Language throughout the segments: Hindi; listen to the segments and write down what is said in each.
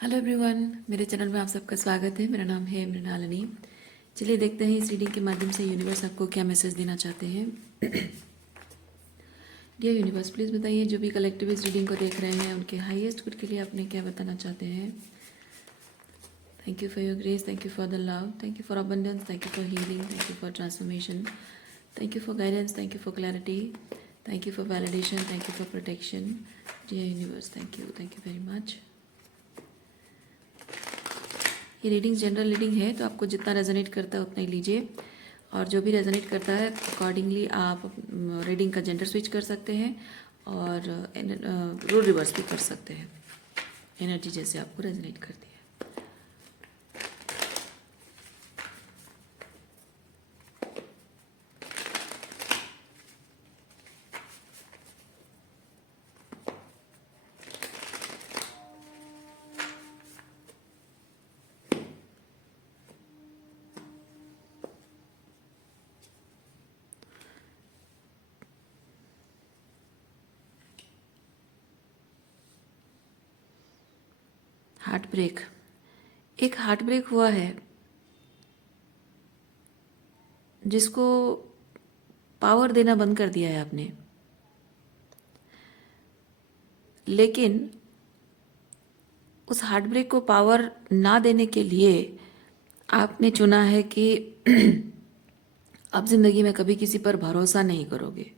हेलो एवरीवन, मेरे चैनल में आप सबका स्वागत है। मेरा नाम है मृणालिनी। चलिए देखते हैं इस रीडिंग के माध्यम से यूनिवर्स आपको क्या मैसेज देना चाहते हैं। डियर यूनिवर्स, प्लीज़ बताइए जो भी कलेक्टिव इस रीडिंग को देख रहे हैं उनके हाईएस्ट गुड के लिए आपने क्या बताना चाहते हैं। Thank you for your grace, thank you for the love, thank you for abundance, thank you for healing, thank you for transformation, thank you for guidance, thank you for clarity, thank you for validation, thank you for protection. Dear universe, thank you very much. ये रीडिंग जनरल रीडिंग है, तो आपको जितना रेजोनेट करता है उतना ही लीजिए, और जो भी रेजोनेट करता है अकॉर्डिंगली आप रीडिंग का जेंडर स्विच कर सकते हैं और रोल रिवर्स भी कर सकते हैं, एनर्जी जैसे आपको रेजोनेट करती है। हार्ट ब्रेक, एक हार्ट ब्रेक हुआ है जिसको पावर देना बंद कर दिया है आपने, लेकिन उस हार्ट ब्रेक को पावर ना देने के लिए आपने चुना है कि आप ज़िंदगी में कभी किसी पर भरोसा नहीं करोगे।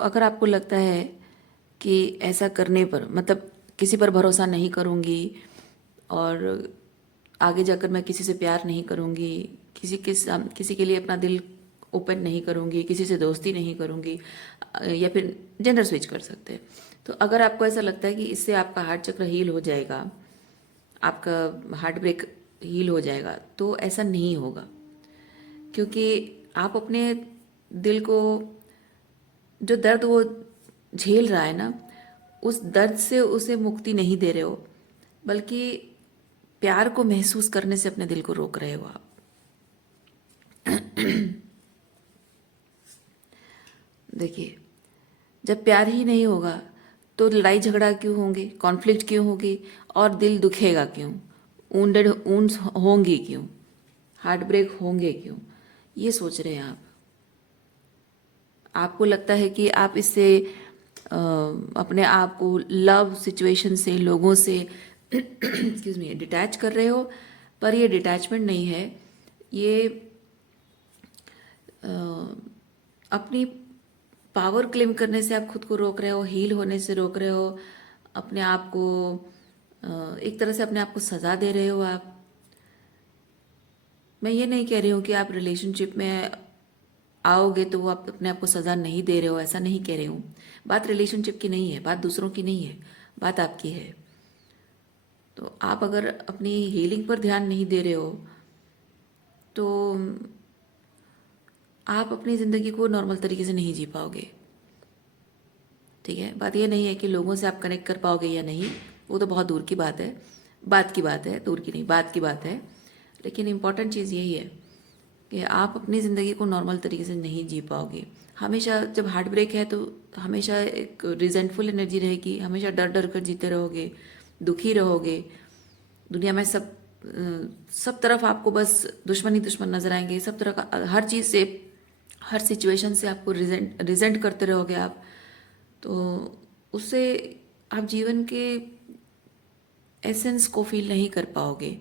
अगर आपको लगता है कि ऐसा करने पर मतलब किसी पर भरोसा नहीं करूँगी और आगे जाकर मैं किसी से प्यार नहीं करूँगी, किसी के लिए अपना दिल ओपन नहीं करूँगी, किसी से दोस्ती नहीं करूँगी, या फिर जेंडर स्विच कर सकते हैं। तो अगर आपको ऐसा लगता है कि इससे आपका हार्ट चक्र हील हो जाएगा, आपका हार्ट ब्रेक हील हो जाएगा, तो ऐसा नहीं होगा, क्योंकि आप अपने दिल को, जो दर्द वो झेल रहा है ना, उस दर्द से उसे मुक्ति नहीं दे रहे हो, बल्कि प्यार को महसूस करने से अपने दिल को रोक रहे हो आप। देखिए, जब प्यार ही नहीं होगा तो लड़ाई झगड़ा क्यों होंगे, कॉन्फ्लिक्ट क्यों होगी, और दिल दुखेगा क्यों, वुंडेड वुंड्स होंगी क्यों, हार्ट ब्रेक होंगे क्यों, ये सोच रहे हैं आप। आपको लगता है कि आप इससे अपने आप को लव सिचुएशन से, लोगों से एक्सक्यूज मी डिटैच कर रहे हो, पर ये डिटैचमेंट नहीं है, ये अपनी पावर क्लेम करने से आप खुद को रोक रहे हो, हील होने से रोक रहे हो, अपने आप को एक तरह से अपने आप को सज़ा दे रहे हो आप। मैं ये नहीं कह रही हूँ कि आप रिलेशनशिप में आओगे तो वो आप अपने आप को सज़ा नहीं दे रहे हो, ऐसा नहीं कह रही हूँ। बात रिलेशनशिप की नहीं है, बात दूसरों की नहीं है, बात आपकी है। तो आप अगर अपनी हीलिंग पर ध्यान नहीं दे रहे हो तो आप अपनी ज़िंदगी को नॉर्मल तरीके से नहीं जी पाओगे। ठीक है, बात ये नहीं है कि लोगों से आप कनेक्ट कर पाओगे या नहीं, वो तो बहुत दूर की बात है, बात की बात है, दूर की नहीं, बात की बात है। लेकिन इम्पॉर्टेंट चीज़ यही है कि आप अपनी ज़िंदगी को नॉर्मल तरीके से नहीं जी पाओगे। हमेशा जब हार्ट ब्रेक है तो हमेशा एक रिजेंटफुल एनर्जी रहेगी, हमेशा डर डर कर जीते रहोगे, दुखी रहोगे, दुनिया में सब तरफ आपको बस दुश्मन ही दुश्मन नजर आएंगे, सब तरह का हर चीज़ से, हर सिचुएशन से आपको रिजेंट करते रहोगे आप। तो उससे आप जीवन के एसेंस को फील नहीं कर पाओगे,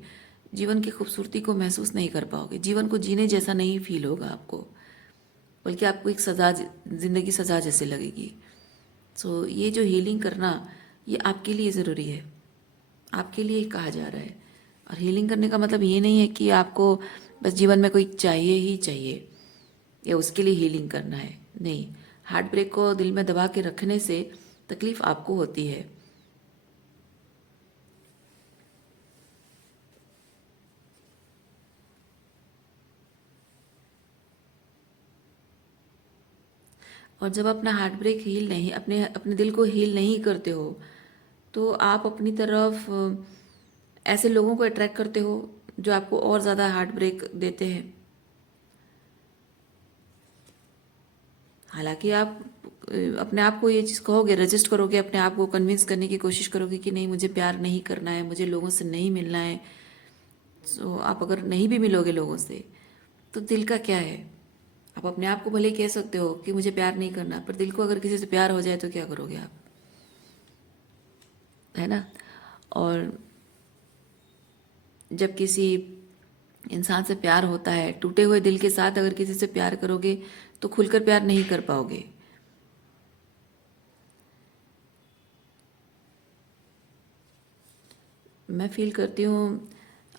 जीवन की खूबसूरती को महसूस नहीं कर पाओगे, जीवन को जीने जैसा नहीं फील होगा आपको, बल्कि आपको एक सज़ा, ज़िंदगी सज़ा जैसे लगेगी। ये जो हीलिंग करना, ये आपके लिए ज़रूरी है, आपके लिए कहा जा रहा है। और हीलिंग करने का मतलब ये नहीं है कि आपको बस जीवन में कोई चाहिए ही चाहिए या उसके लिए हीलिंग करना है, नहीं। हार्ट ब्रेक को दिल में दबा के रखने से तकलीफ आपको होती है। और जब अपना हार्ट ब्रेक हील नहीं, अपने अपने दिल को हील नहीं करते हो, तो आप अपनी तरफ ऐसे लोगों को अट्रैक्ट करते हो जो आपको और ज़्यादा हार्ट ब्रेक देते हैं। हालांकि आप अपने आप को ये चीज़ कहोगे, रजिस्ट करोगे, अपने आप को कन्विंस करने की कोशिश करोगे कि नहीं मुझे प्यार नहीं करना है, मुझे लोगों से नहीं मिलना है। सो आप अगर नहीं भी मिलोगे लोगों से तो दिल का क्या है? आप अपने आप को भले ही कह सकते हो कि मुझे प्यार नहीं करना, पर दिल को अगर किसी से प्यार हो जाए तो क्या करोगे आप, है ना? और जब किसी इंसान से प्यार होता है, टूटे हुए दिल के साथ अगर किसी से प्यार करोगे तो खुलकर प्यार नहीं कर पाओगे। मैं फील करती हूँ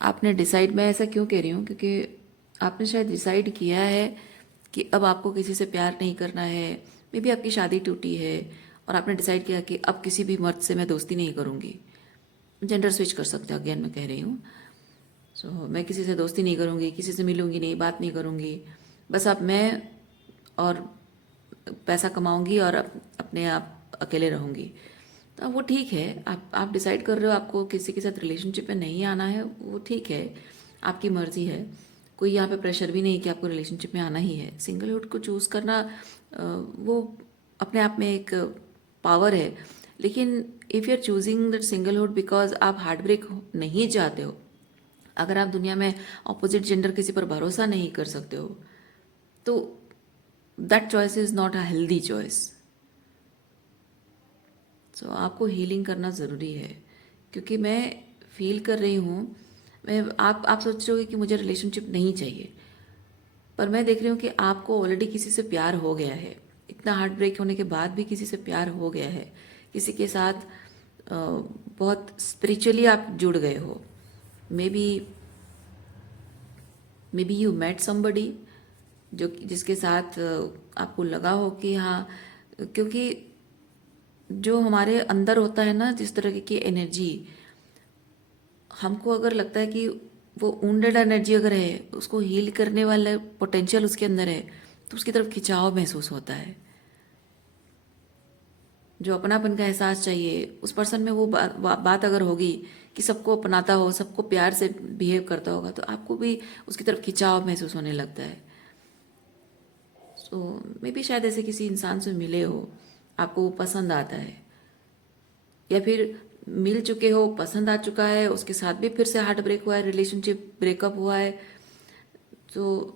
आपने डिसाइड, मैं ऐसा क्यों कह रही हूँ क्योंकि आपने शायद डिसाइड किया है कि अब आपको किसी से प्यार नहीं करना है। मे बी आपकी शादी टूटी है और आपने डिसाइड किया कि अब किसी भी मर्द से मैं दोस्ती नहीं करूँगी। जेंडर स्विच कर सकते हो, अगेन मैं कह रही हूँ। सो मैं किसी से दोस्ती नहीं करूँगी, किसी से मिलूँगी नहीं, बात नहीं करूँगी, बस अब मैं और पैसा कमाऊँगी और अपने आप अकेले रहूँगी। तो वो ठीक है, आप डिसाइड कर रहे हो आपको किसी के साथ रिलेशनशिप में नहीं आना है, वो ठीक है, आपकी मर्ज़ी है। कोई यहाँ पे प्रेशर भी नहीं कि आपको रिलेशनशिप में आना ही है। सिंगलहुड को चूज़ करना वो अपने आप में एक पावर है। लेकिन if you are choosing that singlehood because आप हार्ट ब्रेक नहीं चाहते हो, अगर आप दुनिया में ऑपोजिट जेंडर किसी पर भरोसा नहीं कर सकते हो, तो that choice is not a healthy choice. So आपको हीलिंग करना ज़रूरी है, क्योंकि मैं फील कर रही हूँ, मैं आप सोच रहे हो कि मुझे रिलेशनशिप नहीं चाहिए, पर मैं देख रही हूँ कि आपको ऑलरेडी किसी से प्यार हो गया है। इतना हार्ट ब्रेक होने के बाद भी किसी से प्यार हो गया है, किसी के साथ बहुत स्पिरिचुअली आप जुड़ गए हो। Maybe you met somebody जो जिसके साथ आपको लगा हो कि हाँ, क्योंकि जो हमारे अंदर होता है ना, जिस तरह की एनर्जी, हमको अगर लगता है कि वो वुंडेड एनर्जी अगर है, उसको हील करने वाला पोटेंशियल उसके अंदर है, तो उसकी तरफ खिंचाव महसूस होता है। जो अपनापन का एहसास चाहिए उस पर्सन में, वो बात अगर होगी कि सबको अपनाता हो, सबको प्यार से बिहेव करता होगा, तो आपको भी उसकी तरफ खिंचाव महसूस होने लगता है। सो मे बी शायद ऐसे किसी इंसान से मिले हो, आपको वो पसंद आता है, या फिर मिल चुके हो, पसंद आ चुका है, उसके साथ भी फिर से हार्ट ब्रेक हुआ है, रिलेशनशिप ब्रेकअप हुआ है। तो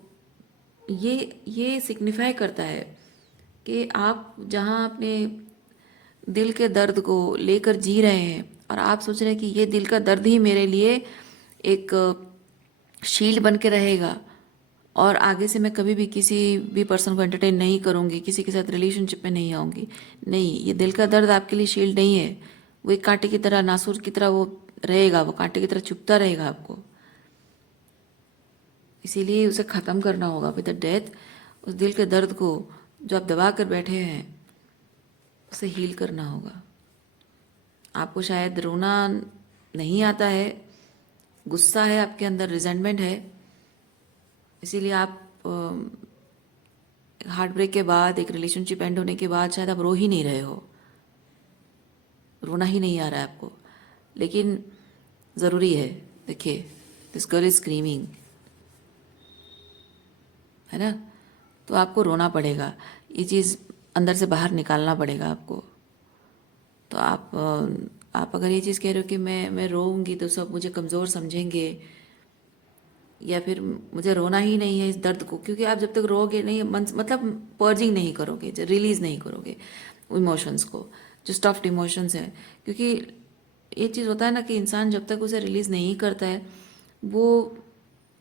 ये सिग्निफाई करता है कि आप जहाँ अपने दिल के दर्द को लेकर जी रहे हैं और आप सोच रहे हैं कि ये दिल का दर्द ही मेरे लिए एक शील्ड बन के रहेगा और आगे से मैं कभी भी किसी भी पर्सन को एंटरटेन नहीं करूँगी, किसी के साथ रिलेशनशिप में नहीं आऊँगी। नहीं, ये दिल का दर्द आपके लिए शील्ड नहीं है। वो एक कांटे की तरह, नासूर की तरह वो रहेगा, वो कांटे की तरह चुभता रहेगा आपको। इसीलिए उसे ख़त्म करना होगा विद द डेथ। उस दिल के दर्द को जो आप दबा कर बैठे हैं, उसे हील करना होगा। आपको शायद रोना नहीं आता है, गुस्सा है आपके अंदर, रिजेंटमेंट है, इसीलिए आप हार्ट ब्रेक के बाद, एक रिलेशनशिप एंड होने के बाद शायद आप रो ही नहीं रहे हो, रोना ही नहीं आ रहा है आपको। लेकिन ज़रूरी है, देखिए, दिस गर्ल इज स्क्रीमिंग, है ना? तो आपको रोना पड़ेगा, ये चीज़ अंदर से बाहर निकालना पड़ेगा आपको। तो आप अगर ये चीज़ कह रहे हो कि मैं रोऊंगी तो सब मुझे कमज़ोर समझेंगे, या फिर मुझे रोना ही नहीं है इस दर्द को, क्योंकि आप जब तक रोगे नहीं, मतलब पर्जिंग नहीं करोगे, रिलीज़ नहीं करोगे इमोशंस को, जो स्टफ्ड इमोशंस हैं। क्योंकि ये चीज़ होता है ना कि इंसान जब तक उसे रिलीज़ नहीं करता है, वो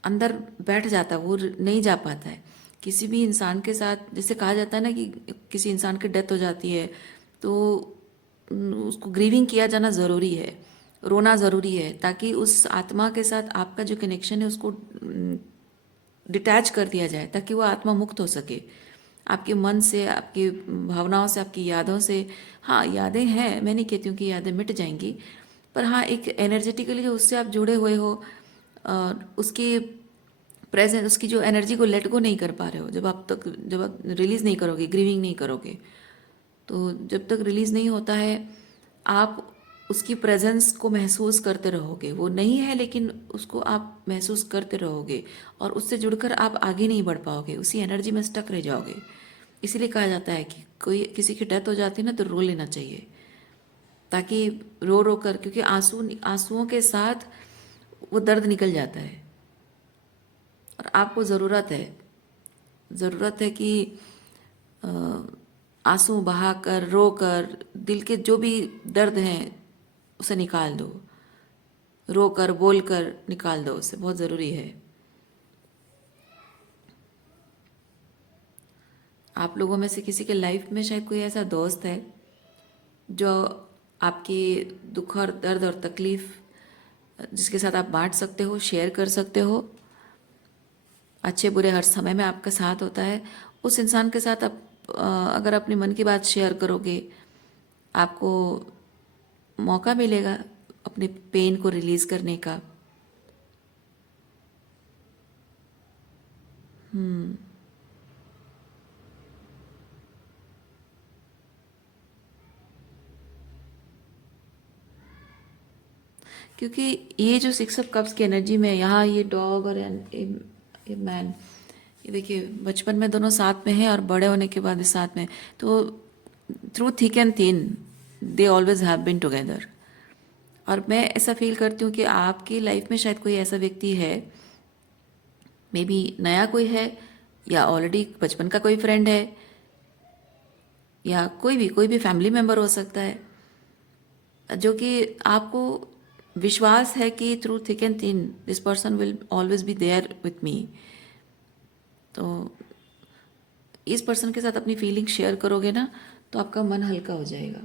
अंदर बैठ जाता है, वो नहीं जा पाता है। किसी भी इंसान के साथ, जैसे कहा जाता है ना कि किसी इंसान की डेथ हो जाती है तो उसको ग्रीविंग किया जाना ज़रूरी है, रोना ज़रूरी है, ताकि उस आत्मा के साथ आपका जो कनेक्शन है उसको डिटैच कर दिया जाए, ताकि वो आत्मा मुक्त हो सके आपके मन से, आपकी भावनाओं से, आपकी यादों से। हाँ, यादें हैं, मैं नहीं कहती हूँ कि यादें मिट जाएंगी, पर हाँ, एक एनर्जेटिकली जो उससे आप जुड़े हुए हो, उसकी प्रेजेंस, उसकी जो एनर्जी को लेट गो नहीं कर पा रहे हो, जब आप रिलीज़ नहीं करोगे, ग्रीविंग नहीं करोगे, तो जब तक रिलीज़ नहीं होता है, आप उसकी प्रेजेंस को महसूस करते रहोगे। वो नहीं है लेकिन उसको आप महसूस करते रहोगे, और उससे जुड़कर आप आगे नहीं बढ़ पाओगे, उसी एनर्जी में स्टक रह जाओगे। इसीलिए कहा जाता है कि कोई किसी की डेथ हो जाती है ना तो रो लेना चाहिए, ताकि रो रो कर, क्योंकि आंसुओं के साथ वो दर्द निकल जाता है। और आपको ज़रूरत है कि अ, आंसू बहाकर, रो कर, दिल के जो भी दर्द हैं उसे निकाल दो, रो कर बोल कर निकाल दो उसे, बहुत ज़रूरी है। आप लोगों में से किसी के लाइफ में शायद कोई ऐसा दोस्त है जो आपकी दुख और दर्द और तकलीफ, जिसके साथ आप बांट सकते हो, शेयर कर सकते हो, अच्छे बुरे हर समय में आपका साथ होता है। उस इंसान के साथ आप अगर अपनी मन की बात शेयर करोगे, आपको मौका मिलेगा अपने पेन को रिलीज करने का। क्योंकि ये जो 6 ऑफ कप्स की एनर्जी में यहाँ ये डॉग और ये मैन, ये देखिए बचपन में दोनों साथ में हैं और बड़े होने के बाद भी साथ में, तो through thick and thin they always have been together. और मैं ऐसा फील करती हूँ कि आपकी लाइफ में शायद कोई ऐसा व्यक्ति है, मे बी नया कोई है, या ऑलरेडी बचपन का कोई फ्रेंड है, या कोई भी फैमिली मेम्बर हो सकता है, जो कि आपको विश्वास है कि through thick and thin this person will always be there with me. तो इस पर्सन के साथ अपनी फीलिंग शेयर करोगे ना तो आपका मन हल्का हो जाएगा,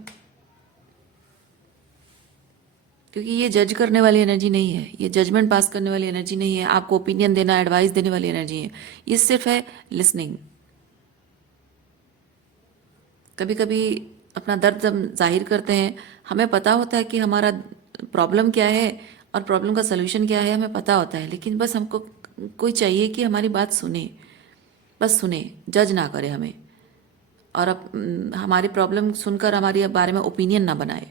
क्योंकि ये जज करने वाली एनर्जी नहीं है, ये जजमेंट पास करने वाली एनर्जी नहीं है, आपको ओपिनियन देना, एडवाइस देने वाली एनर्जी है। ये सिर्फ है लिसनिंग। कभी कभी अपना दर्द जब जाहिर करते हैं, हमें पता होता है कि हमारा प्रॉब्लम क्या है और प्रॉब्लम का सलूशन क्या है, हमें पता होता है, लेकिन बस हमको कोई चाहिए कि हमारी बात सुने, बस सुने, जज ना करे हमें, और अब हमारी प्रॉब्लम सुनकर हमारे बारे में ओपिनियन ना बनाए।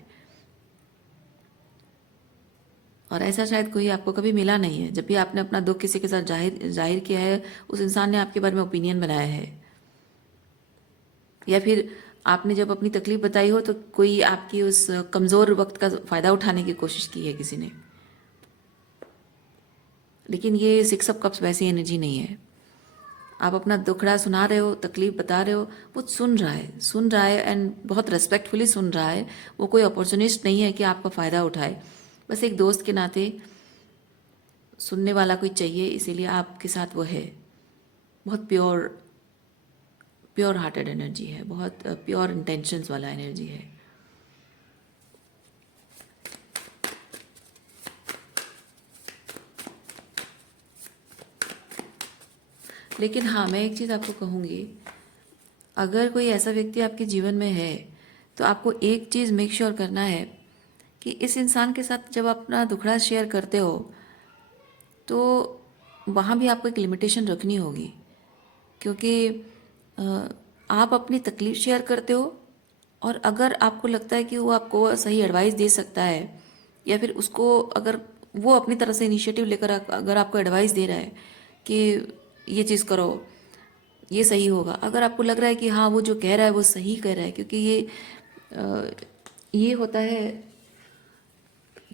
और ऐसा शायद कोई आपको कभी मिला नहीं है। जब भी आपने अपना दुख किसी के साथ जाहिर जाहिर किया है, उस इंसान ने आपके बारे में ओपिनियन बनाया है, या फिर आपने जब अपनी तकलीफ बताई हो तो कोई आपकी उस कमज़ोर वक्त का फ़ायदा उठाने की कोशिश की है किसी ने। लेकिन ये 6 ऑफ कप्स वैसी एनर्जी नहीं है। आप अपना दुखड़ा सुना रहे हो, तकलीफ बता रहे हो, वो सुन रहा है एंड बहुत रेस्पेक्टफुली सुन रहा है। वो कोई अपॉर्चुनिस्ट नहीं है कि आपका फ़ायदा उठाए, बस एक दोस्त के नाते सुनने वाला कोई चाहिए, इसीलिए आपके साथ वो है। बहुत प्योर हार्टेड एनर्जी है, बहुत प्योर इंटेंशंस वाला एनर्जी है। लेकिन हाँ, मैं एक चीज़ आपको कहूँगी, अगर कोई ऐसा व्यक्ति आपके जीवन में है तो आपको एक चीज़ मेक श्योर करना है कि इस इंसान के साथ जब आप अपना दुखड़ा शेयर करते हो तो वहाँ भी आपको एक लिमिटेशन रखनी होगी, क्योंकि अ, आप अपनी तकलीफ शेयर करते हो, और अगर आपको लगता है कि वो आपको सही एडवाइस दे सकता है, या फिर उसको अगर वो अपनी तरफ से इनिशिएटिव लेकर अगर आपको एडवाइस दे रहा है कि ये चीज़ करो, ये सही होगा, अगर आपको लग रहा है कि हाँ वो जो कह रहा है वो सही कह रहा है, क्योंकि अ, ये होता है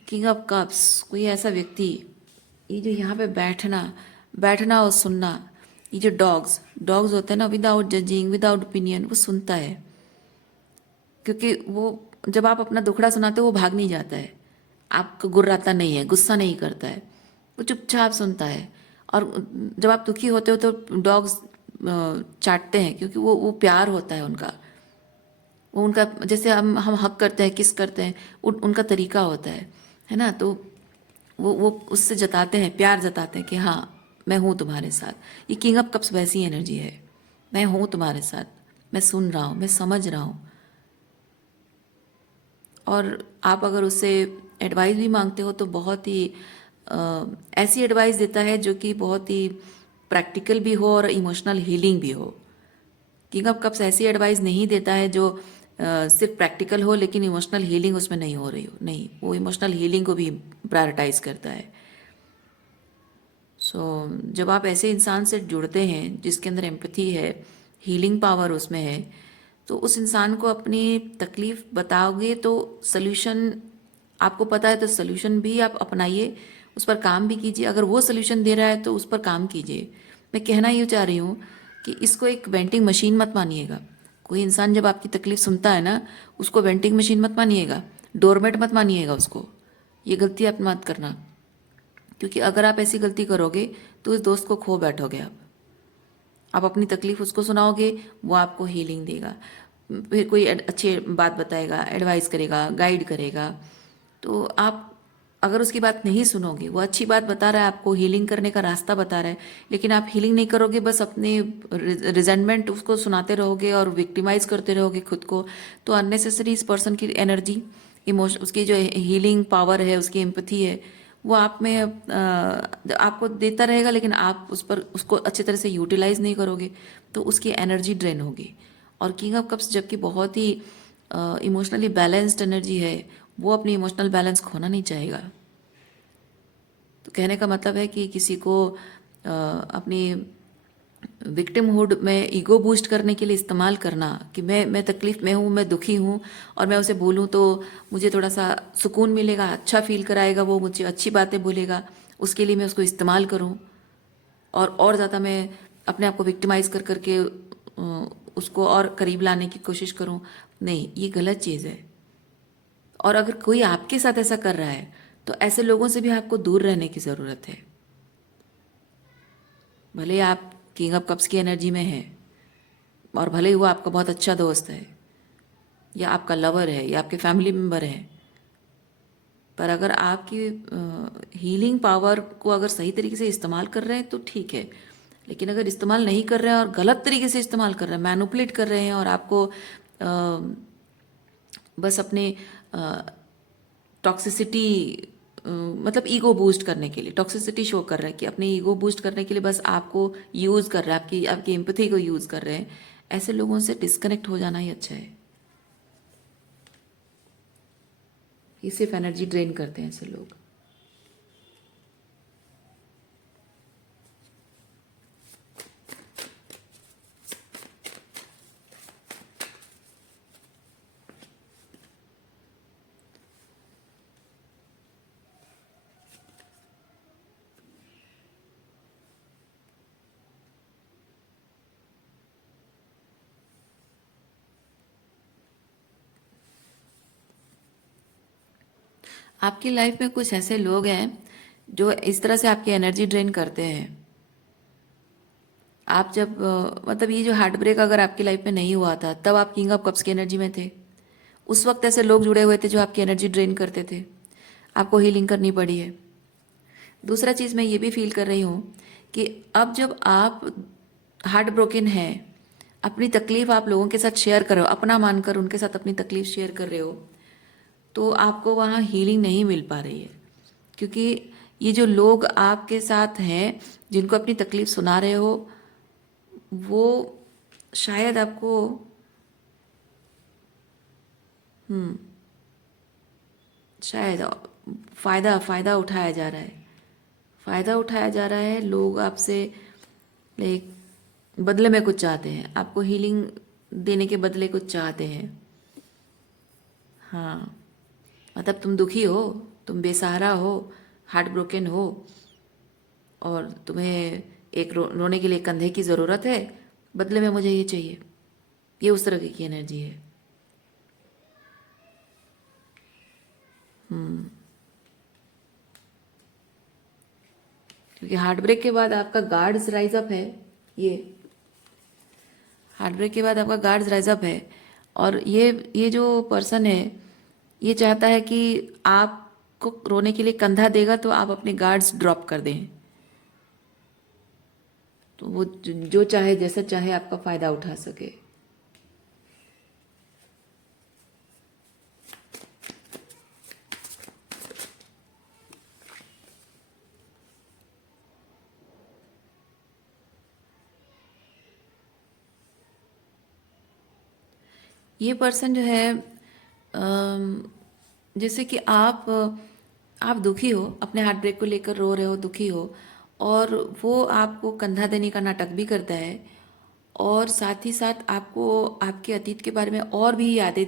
किंग ऑफ कप्स, कोई ऐसा व्यक्ति, ये जो यहाँ पे बैठना और सुनना, ये जो डॉग्स होते हैं ना, विदाउट जजिंग, विदाउट ओपिनियन, वो सुनता है। क्योंकि वो जब आप अपना दुखड़ा सुनाते हो वो भाग नहीं जाता है, आपको गुर्राता नहीं है, गुस्सा नहीं करता है, वो चुपचाप सुनता है। और जब आप दुखी होते हो तो डॉग्स चाटते हैं, क्योंकि वो प्यार होता है उनका, वो उनका जैसे हम हक करते हैं, किस करते हैं, उनका तरीका होता है ना। तो वो उससे जताते हैं, प्यार जताते हैं कि हाँ मैं हूँ तुम्हारे साथ। ये किंग ऑफ कप्स वैसी एनर्जी है, मैं हूँ तुम्हारे साथ, मैं सुन रहा हूँ, मैं समझ रहा हूँ। और आप अगर उससे एडवाइस भी मांगते हो तो बहुत ही ऐसी एडवाइस देता है जो कि बहुत ही प्रैक्टिकल भी हो और इमोशनल हीलिंग भी हो। किंग ऑफ कप्स ऐसी एडवाइस नहीं देता है जो सिर्फ प्रैक्टिकल हो लेकिन इमोशनल हीलिंग उसमें नहीं हो रही हो, नहीं, वो इमोशनल हीलिंग को भी प्रायोरिटाइज करता है। जब आप ऐसे इंसान से जुड़ते हैं जिसके अंदर एम्पैथी है, हीलिंग पावर उसमें है, तो उस इंसान को अपनी तकलीफ बताओगे तो सल्यूशन आपको पता है, तो सल्यूशन भी आप अपनाइए, उस पर काम भी कीजिए। अगर वो सल्यूशन दे रहा है तो उस पर काम कीजिए। मैं कहना यूँ चाह रही हूँ कि इसको एक वेंटिंग मशीन मत मानिएगा। कोई इंसान जब आपकी तकलीफ सुनता है ना, उसको वेंटिंग मशीन मत मानिएगा, डोरमेट मत मानिएगा उसको। ये गलती आप मत करना, क्योंकि अगर आप ऐसी गलती करोगे तो उस दोस्त को खो बैठोगे आप अपनी तकलीफ उसको सुनाओगे, वो आपको हीलिंग देगा, फिर कोई अच्छी बात बताएगा, एडवाइस करेगा, गाइड करेगा। तो आप अगर उसकी बात नहीं सुनोगे, वो अच्छी बात बता रहा है, आपको हीलिंग करने का रास्ता बता रहा है, लेकिन आप हीलिंग नहीं करोगे, बस अपने रिजेंटमेंट उसको सुनाते रहोगे और विक्टिमाइज करते रहोगे खुद को, तो अननेसेसरी इस पर्सन की एनर्जी, इमोशन, उसकी जो हीलिंग पावर है, उसकी एम्पथी है, वो आप में आपको देता रहेगा, लेकिन आप उस पर उसको अच्छी तरह से यूटिलाइज नहीं करोगे, तो उसकी एनर्जी ड्रेन होगी। और किंग ऑफ कप्स जबकि बहुत ही इमोशनली बैलेंस्ड एनर्जी है, वो अपनी इमोशनल बैलेंस खोना नहीं चाहेगा। तो कहने का मतलब है कि किसी को अपनी विक्टिमहुड में ईगो बूस्ट करने के लिए इस्तेमाल करना, कि मैं तकलीफ में हूँ, मैं दुखी हूँ, और मैं उसे बोलूँ तो मुझे थोड़ा सा सुकून मिलेगा, अच्छा फील कराएगा, वो मुझे अच्छी बातें बोलेगा, उसके लिए मैं उसको इस्तेमाल करूँ, और ज़्यादा मैं अपने आप को विक्टिमाइज कर करके उसको और करीब लाने की कोशिश करूँ। नहीं, ये गलत चीज़ है। और अगर कोई आपके साथ ऐसा कर रहा है तो ऐसे लोगों से भी आपको दूर रहने की ज़रूरत है। भले आप किंग ऑफ कप्स की एनर्जी में हैं, और भले ही वो आपका बहुत अच्छा दोस्त है, या आपका लवर है, या आपके फैमिली मेम्बर है, पर अगर आपकी हीलिंग पावर को अगर सही तरीके से इस्तेमाल कर रहे हैं तो ठीक है, लेकिन अगर इस्तेमाल नहीं कर रहे हैं और गलत तरीके से इस्तेमाल कर रहे हैं, मैनुपुलेट कर रहे हैं, और आपको बस अपने टॉक्सिसिटी, मतलब ईगो बूस्ट करने के लिए टॉक्सिसिटी शो कर रहा है, कि अपने ईगो बूस्ट करने के लिए बस आपको यूज़ कर रहा है, आपकी आपकी एम्पैथी को यूज़ कर रहे हैं, ऐसे लोगों से डिस्कनेक्ट हो जाना ही अच्छा है। ये सिर्फ एनर्जी ड्रेन करते हैं ऐसे लोग। आपकी लाइफ में कुछ ऐसे लोग हैं जो इस तरह से आपकी एनर्जी ड्रेन करते हैं। आप जब मतलब ये जो हार्ट ब्रेक अगर आपकी लाइफ में नहीं हुआ था, तब आप किंग ऑफ कप्स की एनर्जी में थे, उस वक्त ऐसे लोग जुड़े हुए थे जो आपकी एनर्जी ड्रेन करते थे, आपको हीलिंग करनी पड़ी है। दूसरा चीज़ मैं ये भी फील कर रही हूँ कि अब जब आप हार्ट ब्रोकन है, अपनी तकलीफ आप लोगों के साथ शेयर कर रहे हो, अपना मानकर उनके साथ अपनी तकलीफ शेयर कर रहे हो, तो आपको वहाँ हीलिंग नहीं मिल पा रही है, क्योंकि ये जो लोग आपके साथ हैं, जिनको अपनी तकलीफ सुना रहे हो, वो शायद आपको शायद फ़ायदा उठाया जा रहा है, फ़ायदा उठाया जा रहा है। लोग आपसे लाइक बदले में कुछ चाहते हैं, आपको हीलिंग देने के बदले कुछ चाहते हैं। हाँ, मतलब तुम दुखी हो, तुम बेसहारा हो, हार्ट ब्रोकन हो, और तुम्हें एक रोने के लिए कंधे की ज़रूरत है, बदले में मुझे ये चाहिए। ये उस तरह की एनर्जी है। क्योंकि हार्ट ब्रेक के बाद आपका गार्ड्स राइज अप है। ये हार्ट ब्रेक के बाद आपका गार्ड्स राइज अप है, और ये जो पर्सन है, ये चाहता है कि आपको रोने के लिए कंधा देगा तो आप अपने गार्ड्स ड्रॉप कर दें, तो वो जो चाहे जैसा चाहे आपका फ़ायदा उठा सके। ये पर्सन जो है, जैसे कि आप दुखी हो, अपने हार्ट ब्रेक को लेकर रो रहे हो, दुखी हो, और वो आपको कंधा देने का नाटक भी करता है, और साथ ही साथ आपको आपके अतीत के बारे में और भी याद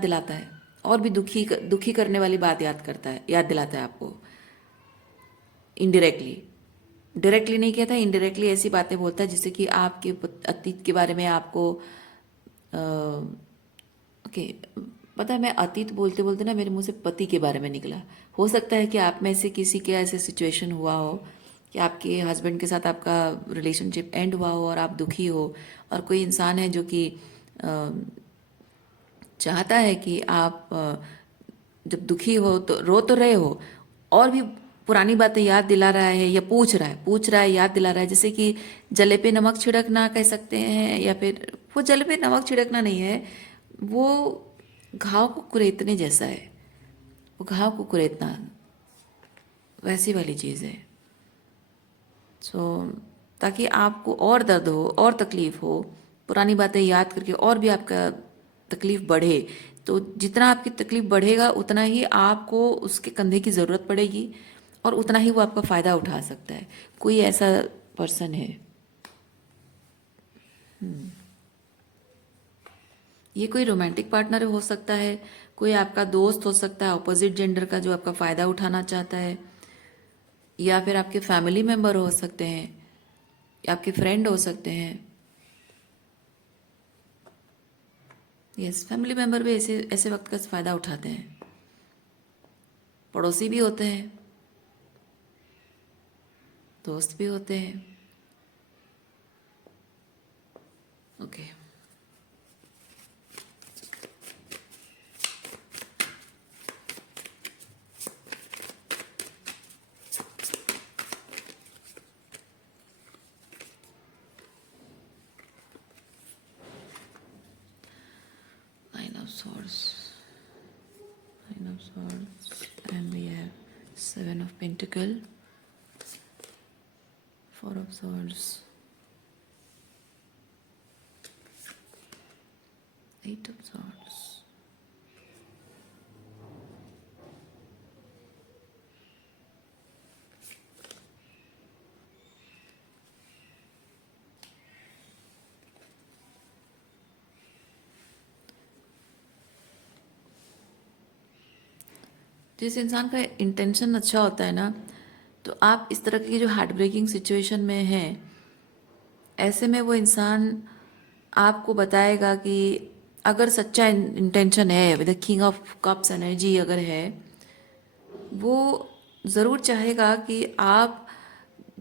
दिलाता है, और भी दुखी करने वाली बात याद दिलाता है आपको, इनडायरेक्टली। डायरेक्टली नहीं कहता, इनडायरेक्टली ऐसी बातें बोलता है जिससे कि आपके अतीत के बारे में आपको ओके। पता है, मैं अतीत बोलते बोलते ना मेरे मुंह से पति के बारे में निकला। हो सकता है कि आप में से किसी के ऐसे सिचुएशन हुआ हो कि आपके हस्बैंड के साथ आपका रिलेशनशिप एंड हुआ हो और आप दुखी हो, और कोई इंसान है जो कि चाहता है कि आप जब दुखी हो तो रो तो रहे हो, और भी पुरानी बातें याद दिला रहा है, या पूछ रहा है, याद दिला रहा है, जैसे कि जले पे नमक छिड़कना कह सकते हैं, या फिर वो जले पे नमक छिड़कना नहीं है, वो घाव को कुरेदने जैसा है, वो घाव को कुरेदना वैसी वाली चीज़ है। सो ताकि आपको और दर्द हो और तकलीफ हो, पुरानी बातें याद करके और भी आपका तकलीफ बढ़े, तो जितना आपकी तकलीफ बढ़ेगा उतना ही आपको उसके कंधे की ज़रूरत पड़ेगी, और उतना ही वो आपका फ़ायदा उठा सकता है। कोई ऐसा पर्सन है। ये कोई रोमांटिक पार्टनर हो सकता है, कोई आपका दोस्त हो सकता है ऑपोजिट जेंडर का जो आपका फ़ायदा उठाना चाहता है, या फिर आपके फैमिली मेम्बर हो सकते हैं, या आपके फ्रेंड हो सकते हैं। यस, फैमिली मेम्बर भी ऐसे ऐसे वक्त का फ़ायदा उठाते हैं। पड़ोसी भी होते हैं, दोस्त भी होते हैं। Okay. Nine of Swords, Nine of Swords, and we have Seven of Pentacle, Four of Swords, Eight of Swords. जिस इंसान का इंटेंशन अच्छा होता है ना, तो आप इस तरह की जो हार्ट ब्रेकिंग सिचुएशन में हैं, ऐसे में वो इंसान आपको बताएगा कि अगर सच्चा इंटेंशन है, with the king of cups energy अगर है, वो ज़रूर चाहेगा कि आप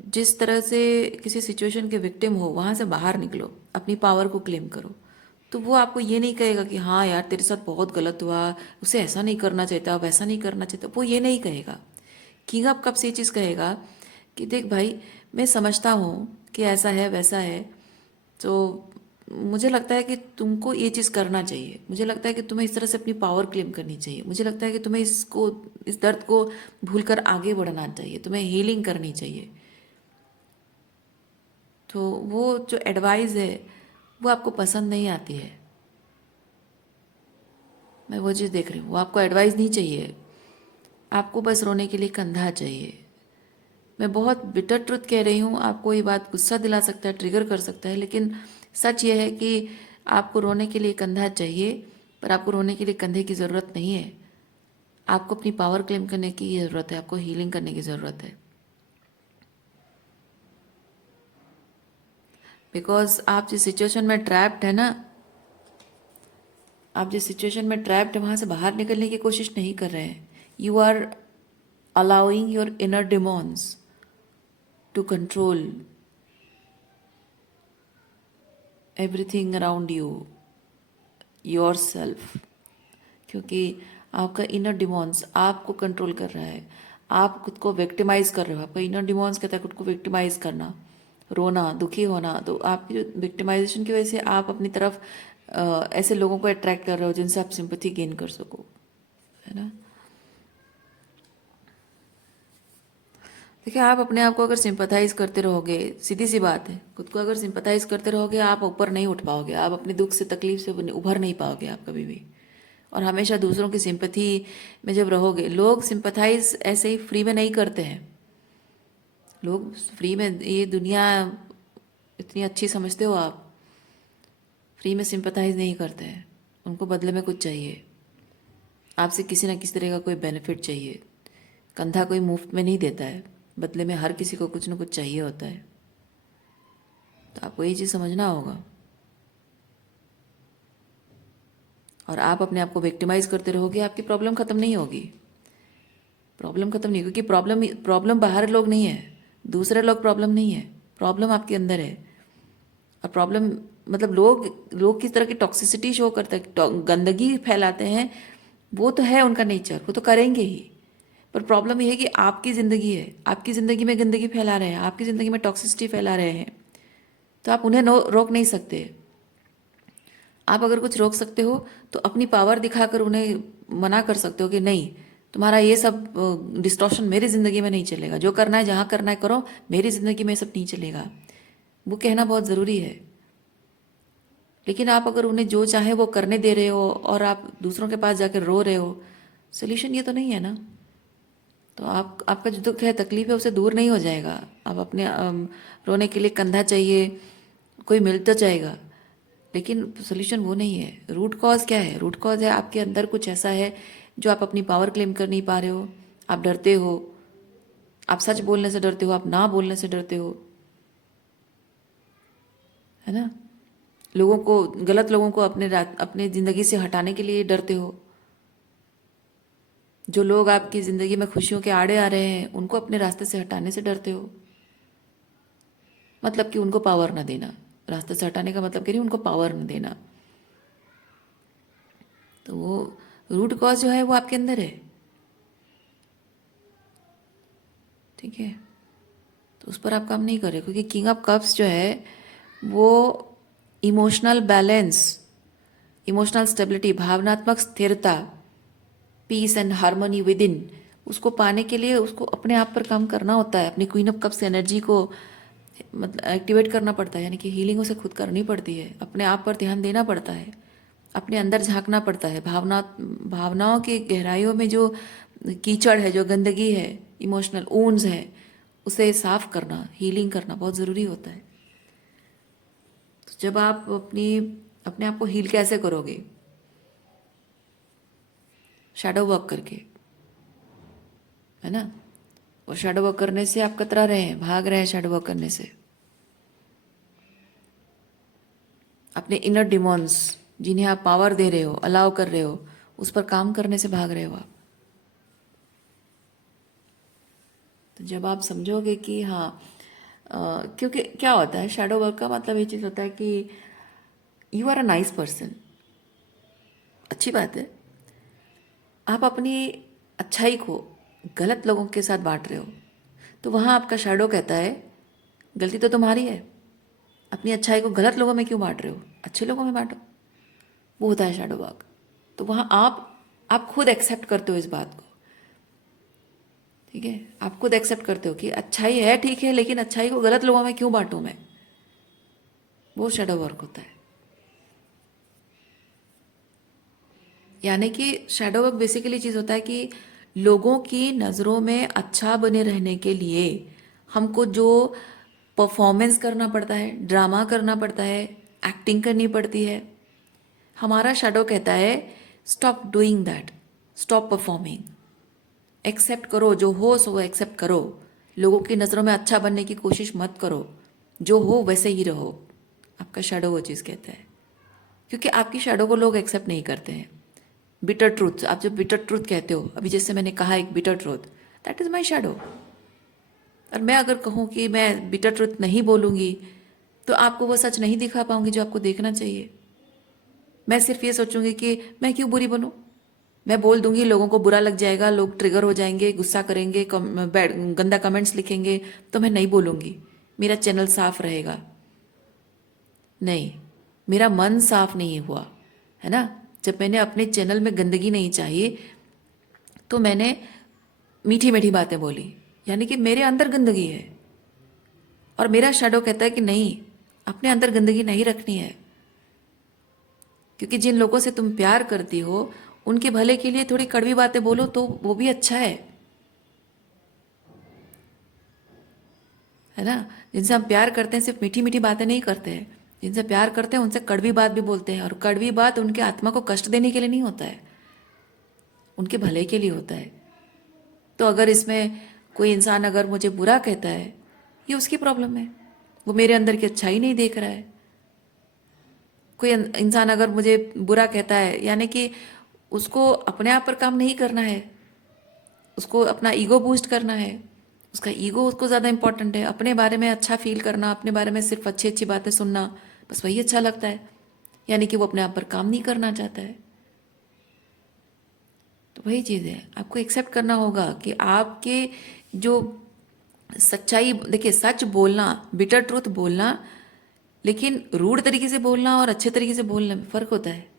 जिस तरह से किसी सिचुएशन के विक्टिम हो वहाँ से बाहर निकलो, अपनी पावर को क्लेम करो। तो वो आपको ये नहीं कहेगा कि हाँ यार तेरे साथ बहुत गलत हुआ, उसे ऐसा नहीं करना चाहिए था, वैसा नहीं करना चाहिए था, वो ये नहीं कहेगा। किंग ऑफ कप्स ये चीज़ कहेगा कि देख भाई, मैं समझता हूँ कि ऐसा है वैसा है, तो मुझे लगता है कि तुमको ये चीज़ करना चाहिए, मुझे लगता है कि तुम्हें इस तरह से अपनी पावर क्लेम करनी चाहिए, मुझे लगता है कि तुम्हें इस दर्द को भूलकर आगे बढ़ना चाहिए, तुम्हें हीलिंग करनी चाहिए। तो वो जो एडवाइस है वो आपको पसंद नहीं आती है। मैं वो चीज़ देख रही हूँ, वो आपको एडवाइस नहीं चाहिए, आपको बस रोने के लिए कंधा चाहिए। मैं बहुत बिटर ट्रुथ कह रही हूँ, आपको ये बात गुस्सा दिला सकता है, ट्रिगर कर सकता है, लेकिन सच ये है कि आपको रोने के लिए कंधा चाहिए, पर आपको रोने के लिए कंधे की ज़रूरत नहीं है। आपको अपनी पावर क्लेम करने की ज़रूरत है, आपको हीलिंग करने की ज़रूरत है। बिकॉज आप जिस सिचुएशन में ट्रैप्ड है ना, आप जिस सिचुएशन में ट्रैप्ड है वहाँ से बाहर निकलने की कोशिश नहीं कर रहे हैं। You are allowing your inner demons to control everything around you, yourself. क्योंकि आपका इनर डिमॉन्स आपको कंट्रोल कर रहा है, आप खुद को विक्टिमाइज कर रहे हो। आपका इनर डिमॉन्स कहता है खुद को विक्टिमाइज करना, रोना, दुखी होना। तो आपकी जो विक्टिमाइजेशन की वजह से आप अपनी तरफ ऐसे लोगों को अट्रैक्ट कर रहे हो जिनसे आप सिंपैथी गेन कर सको, है ना। देखिए, आप अपने आप को अगर सिंपथाइज करते रहोगे, सीधी सी बात है, खुद को अगर सिंपथाइज करते रहोगे, आप ऊपर नहीं उठ पाओगे, आप अपने दुख से तकलीफ से उभर नहीं पाओगे आप कभी भी। और हमेशा दूसरों की सिंपथी में जब रहोगे, लोग सिंपथाइज ऐसे ही फ्री में नहीं करते हैं। लोग फ्री में, ये दुनिया इतनी अच्छी समझते हो आप, फ्री में सिंपैथाइज नहीं करते हैं, उनको बदले में कुछ चाहिए, आपसे किसी ना किसी तरह का कोई बेनिफिट चाहिए। कंधा कोई मुफ्त में नहीं देता है, बदले में हर किसी को कुछ ना कुछ चाहिए होता है। तो आपको ये चीज़ समझना होगा। और आप अपने आप को विक्टिमाइज करते रहोगे, आपकी प्रॉब्लम ख़त्म नहीं होगी। प्रॉब्लम ख़त्म नहीं, क्योंकि प्रॉब्लम बाहर लोग नहीं है, दूसरे लोग प्रॉब्लम नहीं है, प्रॉब्लम आपके अंदर है। और प्रॉब्लम मतलब लोग किस तरह की टॉक्सिसिटी शो करते हैं, गंदगी फैलाते हैं, वो तो है उनका नेचर, वो तो करेंगे ही। पर प्रॉब्लम ये है कि आपकी ज़िंदगी है, आपकी ज़िंदगी में गंदगी फैला रहे हैं, आपकी ज़िंदगी में टॉक्सिसिटी फैला रहे हैं, तो आप उन्हें रोक नहीं सकते। आप अगर कुछ रोक सकते हो तो अपनी पावर दिखाकर उन्हें मना कर सकते हो कि नहीं, तुम्हारा ये सब डिस्टॉर्शन मेरी ज़िंदगी में नहीं चलेगा, जो करना है जहाँ करना है करो, मेरी ज़िंदगी में ये सब नहीं चलेगा। वो कहना बहुत ज़रूरी है। लेकिन आप अगर उन्हें जो चाहे वो करने दे रहे हो और आप दूसरों के पास जाकर रो रहे हो, सोल्यूशन ये तो नहीं है ना। तो आपका जो दुख है, तकलीफ है, उसे दूर नहीं हो जाएगा। आप अपने रोने के लिए कंधा चाहिए, कोई मिल तो जाएगा, लेकिन सोल्यूशन वो नहीं है। रूट कॉज क्या है? रूट कॉज है आपके अंदर कुछ ऐसा है जो आप अपनी पावर क्लेम कर नहीं पा रहे हो। आप डरते हो, आप सच बोलने से डरते हो, आप ना बोलने से डरते हो, है ना। गलत लोगों को अपने ज़िंदगी से हटाने के लिए डरते हो। जो लोग आपकी ज़िंदगी में खुशियों के आड़े आ रहे हैं, उनको अपने रास्ते से हटाने से डरते हो। मतलब कि उनको पावर ना देना, रास्ते से हटाने का मतलब कि नहीं, उनको पावर न देना। तो वो रूट कॉज जो है वो आपके अंदर है, ठीक है। तो उस पर आप काम नहीं कर रहे, क्योंकि किंग ऑफ कप्स जो है वो इमोशनल बैलेंस, इमोशनल स्टेबिलिटी, भावनात्मक स्थिरता, peace and harmony within, उसको पाने के लिए उसको अपने आप पर काम करना होता है। अपनी क्वीन ऑफ कप्स एनर्जी को मतलब एक्टिवेट करना पड़ता है, यानी कि हीलिंग उसे खुद करनी पड़ती है, अपने आप पर ध्यान देना पड़ता है, अपने अंदर झांकना पड़ता है। भावनाओं की गहराइयों में जो कीचड़ है, जो गंदगी है, इमोशनल ऊन्स है, उसे साफ करना, हीलिंग करना बहुत ज़रूरी होता है। तो जब आप अपने आप को हील कैसे करोगे? शैडो वर्क करके, है ना। और शैडो वर्क करने से आप कतरा रहे हैं, भाग रहे हैं शैडो वर्क करने से। अपने इनर डिमॉन्स, जिन्हें आप पावर दे रहे हो, अलाउ कर रहे हो, उस पर काम करने से भाग रहे हो आप। तो जब आप समझोगे कि हाँ, क्योंकि क्या होता है, शैडो वर्क का मतलब ये चीज़ होता है कि you are a nice person, अच्छी बात है। आप अपनी अच्छाई को गलत लोगों के साथ बांट रहे हो, तो वहाँ आपका शैडो कहता है गलती तो तुम्हारी है, अपनी अच्छाई को गलत लोगों में क्यों बांट रहे हो, अच्छे लोगों में बांटो। वो होता है शैडो वर्क। तो वहाँ आप खुद एक्सेप्ट करते हो इस बात को, ठीक है। आप खुद एक्सेप्ट करते हो कि अच्छाई है, ठीक है, लेकिन अच्छाई को गलत लोगों में क्यों बांटूं मैं। वो शैडो वर्क होता है। यानी कि शैडो वर्क बेसिकली चीज़ होता है कि लोगों की नज़रों में अच्छा बने रहने के लिए हमको जो परफॉर्मेंस करना पड़ता है, ड्रामा करना पड़ता है, एक्टिंग करनी पड़ती है, हमारा शैडो कहता है stop doing that, stop performing, accept करो जो हो सो एक्सेप्ट करो। लोगों की नज़रों में अच्छा बनने की कोशिश मत करो, जो हो वैसे ही रहो। आपका शैडो वो चीज़ कहता है, क्योंकि आपकी शैडो को लोग एक्सेप्ट नहीं करते हैं। बिटर ट्रूथ, आप जो बिटर ट्रूथ कहते हो, अभी जैसे मैंने कहा एक bitter truth, that is my shadow. और मैं अगर कहूँ कि मैं बिटर ट्रूथ नहीं बोलूँगी, तो आपको वो सच नहीं दिखा पाऊंगी जो आपको देखना चाहिए। मैं सिर्फ ये सोचूंगी कि मैं क्यों बुरी बनूं, मैं बोल दूंगी, लोगों को बुरा लग जाएगा, लोग ट्रिगर हो जाएंगे, गुस्सा करेंगे, गंदा कमेंट्स लिखेंगे, तो मैं नहीं बोलूंगी, मेरा चैनल साफ रहेगा। नहीं, मेरा मन साफ नहीं हुआ, है ना। जब मैंने अपने चैनल में गंदगी नहीं चाहिए, तो मैंने मीठी मीठी बातें बोली, यानी कि मेरे अंदर गंदगी है। और मेरा शैडो कहता है कि नहीं, अपने अंदर गंदगी नहीं रखनी है, क्योंकि जिन लोगों से तुम प्यार करती हो उनके भले के लिए थोड़ी कड़वी बातें बोलो तो वो भी अच्छा है ना। जिनसे हम प्यार करते हैं सिर्फ मीठी मीठी बातें नहीं करते हैं, जिनसे प्यार करते हैं उनसे कड़वी बात भी बोलते हैं, और कड़वी बात उनके आत्मा को कष्ट देने के लिए नहीं होता है, उनके भले के लिए होता है। तो अगर इसमें कोई इंसान अगर मुझे बुरा कहता है, ये उसकी प्रॉब्लम है, वो मेरे अंदर की अच्छाई नहीं देख रहा है। कोई इंसान अगर मुझे बुरा कहता है, यानी कि उसको अपने आप पर काम नहीं करना है, उसको अपना ईगो बूस्ट करना है, उसका ईगो उसको ज़्यादा इंपॉर्टेंट है। अपने बारे में अच्छा फील करना, अपने बारे में सिर्फ अच्छी अच्छी बातें सुनना, बस वही अच्छा लगता है, यानी कि वो अपने आप पर काम नहीं करना चाहता है। तो वही चीज़ है, आपको एक्सेप्ट करना होगा कि आपके जो सच्चाई, देखिए सच बोलना, बिटर ट्रूथ बोलना, लेकिन रूड तरीके से बोलना और अच्छे तरीके से बोलने में फ़र्क होता है।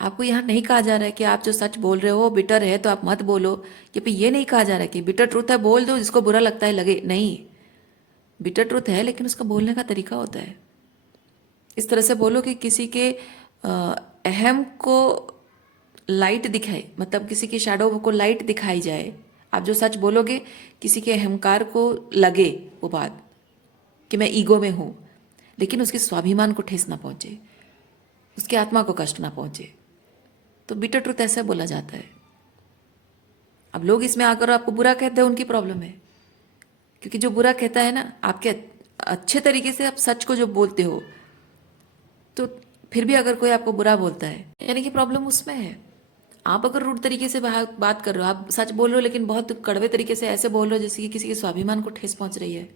आपको यहाँ नहीं कहा जा रहा है कि आप जो सच बोल रहे हो बिटर है तो आप मत बोलो, कि भाई ये नहीं कहा जा रहा है कि बिटर ट्रूथ है बोल दो, जिसको बुरा लगता है लगे, नहीं। बिटर ट्रूथ है लेकिन उसका बोलने का तरीका होता है। इस तरह से बोलो कि किसी के अहम को लाइट दिखाए, मतलब किसी की शैडो को लाइट दिखाई जाए। आप जो सच बोलोगे किसी के अहंकार को लगे वो बात कि मैं ईगो में हूँ, लेकिन उसके स्वाभिमान को ठेस ना पहुँचे, उसके आत्मा को कष्ट ना पहुँचे, तो बिटर ट्रूथ ऐसा बोला जाता है। अब लोग इसमें आकर आपको बुरा कहते हैं, उनकी प्रॉब्लम है, क्योंकि जो बुरा कहता है ना, आपके अच्छे तरीके से आप सच को जो बोलते हो, तो फिर भी अगर कोई आपको बुरा बोलता है, यानी कि प्रॉब्लम उसमें है। आप अगर रूड तरीके से बात कर रहे हो, आप सच बोल रहे हो लेकिन बहुत कड़वे तरीके से ऐसे बोल रहे हो जैसे कि किसी के स्वाभिमान को ठेस पहुंच रही है,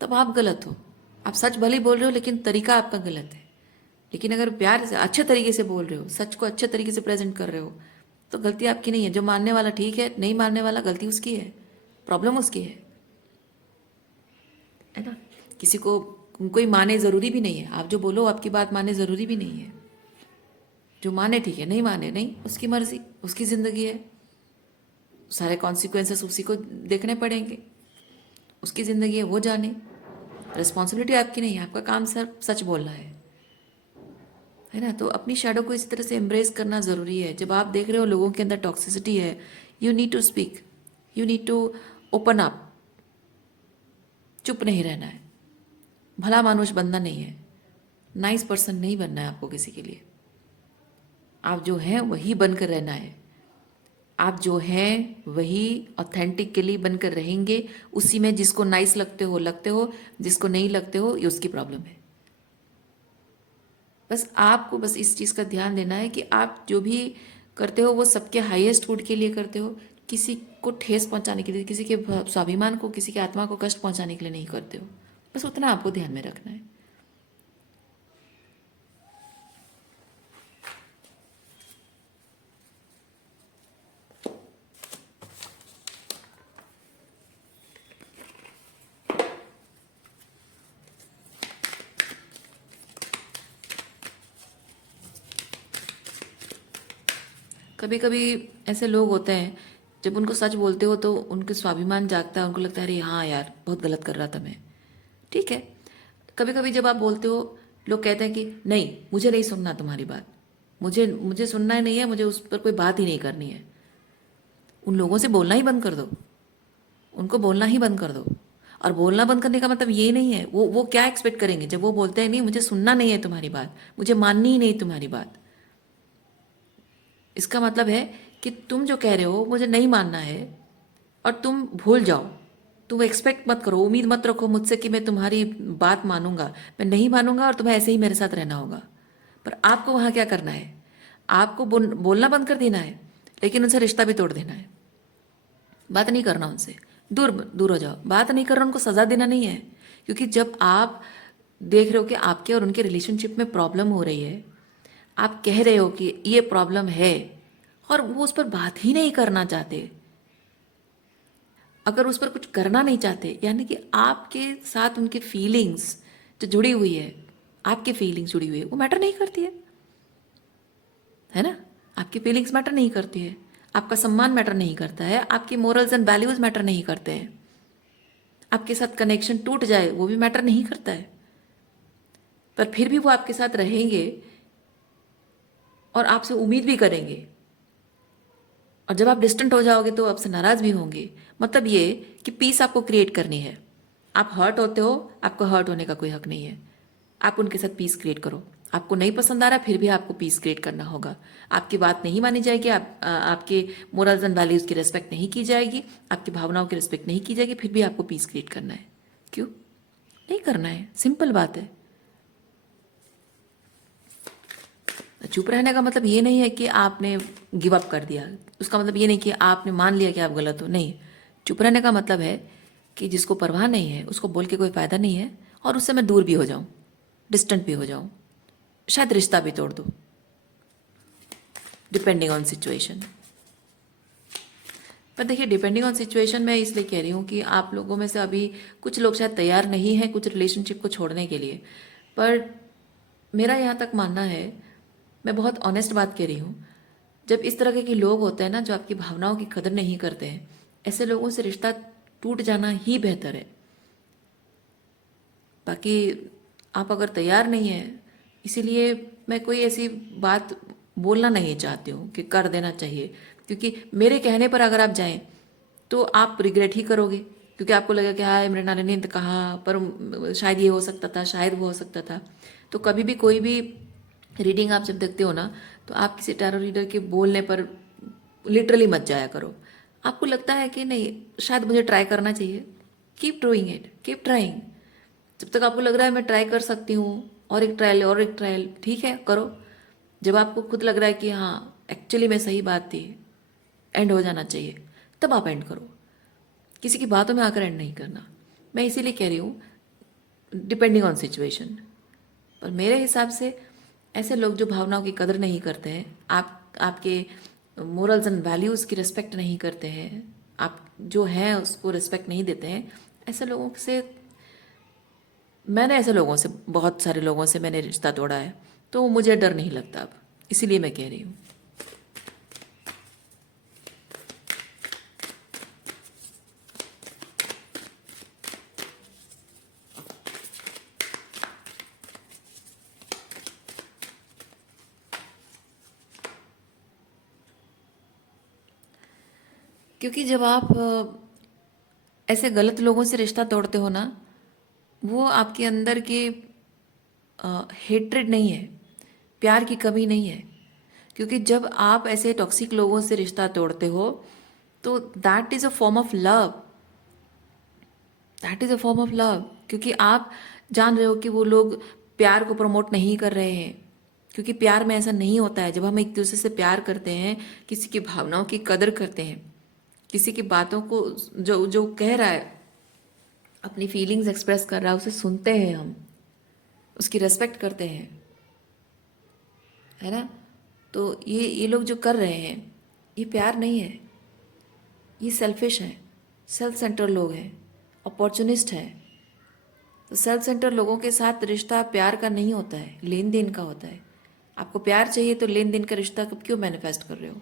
तब आप गलत हो। आप सच भले ही बोल रहे हो लेकिन तरीका आपका गलत है। लेकिन अगर प्यार से अच्छे तरीके से बोल रहे हो, सच को अच्छे तरीके से प्रेजेंट कर रहे हो, तो गलती आपकी नहीं है। जो मानने वाला ठीक है, नहीं मानने वाला गलती उसकी है, प्रॉब्लम उसकी है ना। किसी को कोई माने ज़रूरी भी नहीं है, आप जो बोलो आपकी बात माने ज़रूरी भी नहीं है। जो माने ठीक है, नहीं माने नहीं, उसकी मर्जी, उसकी ज़िंदगी है, सारे कॉन्सिक्वेंसेस उसी को देखने पड़ेंगे, उसकी ज़िंदगी है, वो जाने। रिस्पॉन्सिबिलिटी आपकी नहीं है, आपका काम सिर्फ सच बोलना है ना। तो अपनी शैडो को इस तरह से एम्ब्रेस करना ज़रूरी है। जब आप देख रहे हो लोगों के अंदर टॉक्सिसिटी है, you need to speak, you need to open up. चुप नहीं रहना है, भला मानुष बनना नहीं है, नाइस पर्सन नहीं बनना है आपको किसी के लिए। आप जो हैं वही बनकर रहना है, आप जो हैं वही ऑथेंटिकली बनकर रहेंगे। उसी में जिसको नाइस लगते हो, जिसको नहीं लगते हो, ये उसकी प्रॉब्लम है। बस आपको बस इस चीज़ का ध्यान देना है कि आप जो भी करते हो वो सबके हाईएस्ट गुड के लिए करते हो, किसी को ठेस पहुंचाने के लिए, किसी के स्वाभिमान को, किसी के आत्मा को कष्ट पहुंचाने के लिए नहीं करते हो। बस उतना आपको ध्यान में रखना है। कभी कभी ऐसे लोग होते हैं, जब उनको सच बोलते हो तो उनके स्वाभिमान जागता है, उनको लगता है अरे हाँ यार बहुत गलत कर रहा था मैं, ठीक है। कभी कभी जब आप बोलते हो, लोग कहते हैं कि नहीं मुझे नहीं सुनना तुम्हारी बात, मुझे मुझे सुनना ही नहीं है, मुझे उस पर कोई बात ही नहीं करनी है। उन लोगों से बोलना ही बंद कर दो, उनको बोलना ही बंद कर दो। और बोलना बंद करने का मतलब ये नहीं है, वो क्या एक्सपेक्ट करेंगे जब वो बोलते हैं नहीं मुझे सुनना नहीं है तुम्हारी बात, मुझे माननी ही नहीं तुम्हारी बात। इसका मतलब है कि तुम जो कह रहे हो मुझे नहीं मानना है, और तुम भूल जाओ। तुम एक्सपेक्ट मत करो, उम्मीद मत रखो मुझसे कि मैं तुम्हारी बात मानूंगा। मैं नहीं मानूंगा और तुम्हें ऐसे ही मेरे साथ रहना होगा। पर आपको वहाँ क्या करना है, आपको बोलना बंद कर देना है, लेकिन उनसे रिश्ता भी तोड़ देना है। बात नहीं करना उनसे, दूर दूर हो जाओ। बात नहीं करना, उनको सज़ा देना नहीं है। क्योंकि जब आप देख रहे हो कि आपके और उनके रिलेशनशिप में प्रॉब्लम हो रही है, आप कह रहे हो कि ये प्रॉब्लम है, और वो उस पर बात ही नहीं करना चाहते, अगर उस पर कुछ करना नहीं चाहते, यानी कि आपके साथ उनके फीलिंग्स जो जुड़ी हुई है, आपकी फीलिंग्स जुड़ी हुई है, वो मैटर नहीं करती है ना। आपकी फीलिंग्स मैटर नहीं करती है, आपका सम्मान मैटर नहीं करता है, आपकी मोरल्स एंड वैल्यूज मैटर नहीं करते हैं, आपके साथ कनेक्शन टूट जाए वो भी मैटर नहीं करता है। पर फिर भी वो आपके साथ रहेंगे और आपसे उम्मीद भी करेंगे, और जब आप डिस्टेंट हो जाओगे तो आपसे नाराज भी होंगे। मतलब ये कि पीस आपको क्रिएट करनी है। आप हर्ट होते हो, आपको हर्ट होने का कोई हक नहीं है। आप उनके साथ पीस क्रिएट करो। आपको नहीं पसंद आ रहा फिर भी आपको पीस क्रिएट करना होगा। आपकी बात नहीं मानी जाएगी, आपके मोरल्स एंड वैल्यूज़ की रिस्पेक्ट नहीं की जाएगी, आपकी भावनाओं की रिस्पेक्ट नहीं की जाएगी, फिर भी आपको पीस क्रिएट करना है। क्यों नहीं करना है? सिंपल बात है। चुप रहने का मतलब ये नहीं है कि आपने गिव अप कर दिया, उसका मतलब ये नहीं कि आपने मान लिया कि आप गलत हो, नहीं। चुप रहने का मतलब है कि जिसको परवाह नहीं है उसको बोल के कोई फ़ायदा नहीं है, और उससे मैं दूर भी हो जाऊँ, डिस्टेंट भी हो जाऊँ, शायद रिश्ता भी तोड़ दूँ, डिपेंडिंग ऑन सिचुएशन। पर देखिए, डिपेंडिंग ऑन सिचुएशन मैं इसलिए कह रही हूँ कि आप लोगों में से अभी कुछ लोग शायद तैयार नहीं हैं कुछ रिलेशनशिप को छोड़ने के लिए, पर मेरा यहाँ तक मानना है, मैं बहुत ऑनेस्ट बात कह रही हूँ, जब इस तरह के लोग होते हैं ना जो आपकी भावनाओं की कदर नहीं करते हैं, ऐसे लोगों से रिश्ता टूट जाना ही बेहतर है। बाकी आप अगर तैयार नहीं हैं, इसीलिए मैं कोई ऐसी बात बोलना नहीं चाहती हूँ कि कर देना चाहिए, क्योंकि मेरे कहने पर अगर आप जाएं तो आप रिग्रेट ही करोगे, क्योंकि आपको लगेगा कि हाँ मृणालिनी ने तो कहा पर शायद ये हो सकता था, शायद वो हो सकता था। तो कभी भी कोई भी रीडिंग आप जब देखते हो ना, तो आप किसी टैरो रीडर के बोलने पर लिटरली मत जाया करो। आपको लगता है कि नहीं शायद मुझे ट्राई करना चाहिए, keep doing it, keep trying. जब तक आपको लग रहा है मैं ट्राई कर सकती हूँ, और एक ट्रायल और एक ट्रायल, ठीक है करो। जब आपको खुद लग रहा है कि हाँ एक्चुअली में सही बात थी, एंड हो जाना चाहिए, तब आप एंड करो। किसी की बातों में आकर एंड नहीं करना। मैं इसीलिए कह रही हूँ डिपेंडिंग ऑन सिचुएशन। पर मेरे हिसाब से ऐसे लोग जो भावनाओं की कदर नहीं करते हैं, आपके मोरल्स एंड वैल्यूज़ की रिस्पेक्ट नहीं करते हैं, आप जो हैं उसको रिस्पेक्ट नहीं देते हैं, ऐसे लोगों से मैंने ऐसे लोगों से बहुत सारे लोगों से मैंने रिश्ता तोड़ा है, तो मुझे डर नहीं लगता अब, इसीलिए मैं कह रही हूँ। क्योंकि जब आप ऐसे गलत लोगों से रिश्ता तोड़ते हो ना, वो आपके अंदर के हेट्रेड नहीं है, प्यार की कमी नहीं है। क्योंकि जब आप ऐसे टॉक्सिक लोगों से रिश्ता तोड़ते हो तो that is a form of love, that is a form of love. क्योंकि आप जान रहे हो कि वो लोग प्यार को प्रमोट नहीं कर रहे हैं, क्योंकि प्यार में ऐसा नहीं होता है। जब हम एक दूसरे से प्यार करते हैं, किसी की भावनाओं की कदर करते हैं, किसी की बातों को जो जो कह रहा है, अपनी फीलिंग्स एक्सप्रेस कर रहा है, उसे सुनते हैं, हम उसकी रेस्पेक्ट करते हैं, है ना। तो ये लोग जो कर रहे हैं ये प्यार नहीं है, ये सेल्फिश हैं, सेल्फ सेंटर लोग हैं, अपॉर्चुनिस्ट हैं। तो सेल्फ सेंटर लोगों के साथ रिश्ता प्यार का नहीं होता है, लेन देन का होता है। आपको प्यार चाहिए तो लेन देन का रिश्ता कब क्यों मैनिफेस्ट कर रहे हो?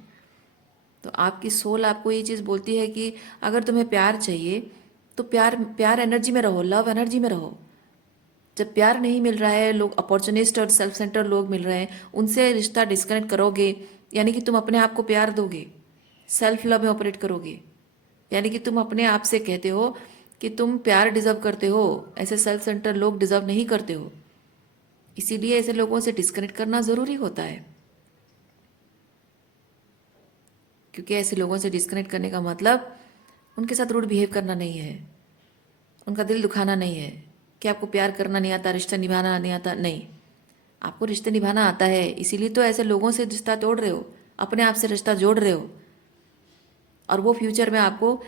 तो आपकी सोल आपको ये चीज़ बोलती है कि अगर तुम्हें प्यार चाहिए तो प्यार प्यार एनर्जी में रहो, लव एनर्जी में रहो। जब प्यार नहीं मिल रहा है, लोग अपॉर्चुनिस्ट और सेल्फ सेंटर लोग मिल रहे हैं, उनसे रिश्ता डिस्कनेक्ट करोगे, यानी कि तुम अपने आप को प्यार दोगे, सेल्फ लव में ऑपरेट करोगे, यानी कि तुम अपने आप से कहते हो कि तुम प्यार डिजर्व करते हो, ऐसे सेल्फ सेंटर लोग डिजर्व नहीं करते हो। इसीलिए ऐसे लोगों से डिस्कनेक्ट करना ज़रूरी होता है, क्योंकि ऐसे लोगों से डिस्कनेक्ट करने का मतलब उनके साथ रूड बिहेव करना नहीं है, उनका दिल दुखाना नहीं है कि आपको प्यार करना नहीं आता, रिश्ता निभाना नहीं आता। नहीं, आपको रिश्ते निभाना आता है, इसीलिए तो ऐसे लोगों से रिश्ता तोड़ रहे हो, अपने आप से रिश्ता जोड़ रहे हो। और वो फ्यूचर में आपको